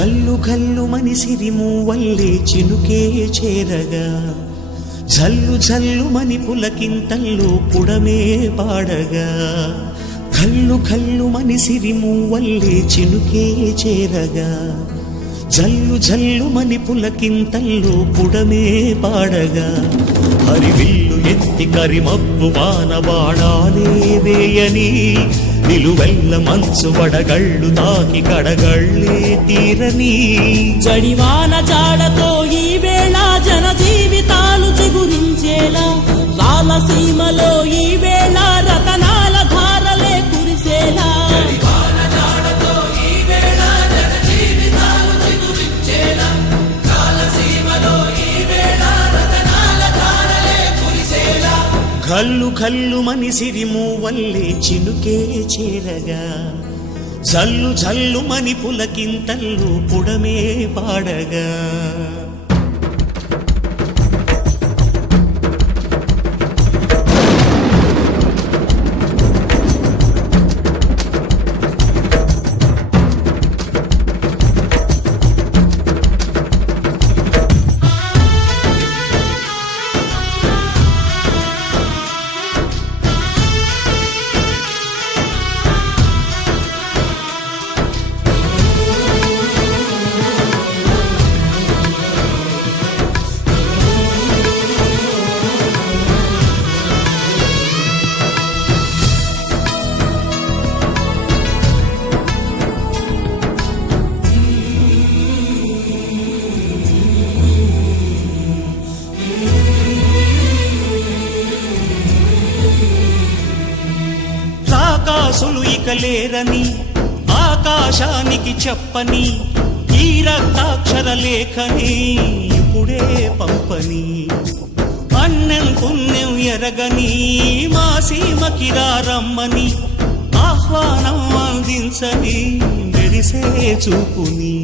ఘల్లు ఘల్లు మని సిరిమూవల్లే చినుకే చేరగా జల్లు జల్లు మని పులకింతల్లో పుడమే పాడగా ఘల్లు ఘల్లు మని సిరిమూవల్లే చినుకే చేరగా జల్లు జల్లు మని పులకింతల్లో పుడమే పాడగా హరివిల్లు ఎత్తి కరిమబ్బు వాన బాణాలే వేయని నిలువెల్ల మంచు వడగళ్ళు తాకి కడగళ్ళే తీరని జడివాన జాడతో ఈ వేళ జన జీవితాలు చిగురించేలా రాలసీమలో ఈ వేళ రతనాల ధారలే కురిసేలా ఘల్లు ఘల్లు మని సిరిమూవల్లే చినుకే చేరగా జల్లు జల్లు మని పులకింతల్లు పుడమే పాడగా రాకాసులు ఇక లేరని ఆకాశానికి చెప్పని ఈ రక్తాక్షర లేఖని ఇప్పుడే పంపని అన్నం పుణ్యం ఎరగని మా సీమకి రమ్మని ఆహ్వానం అందించని మెరిసే చూపుని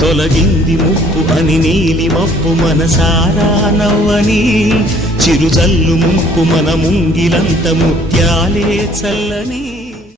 తొలగింది ముప్పు అని నీలి మప్పు మనసారా నవ్వని చిరుజల్లు ముంపు మన ముంగిలంత ముత్యాలే చల్లని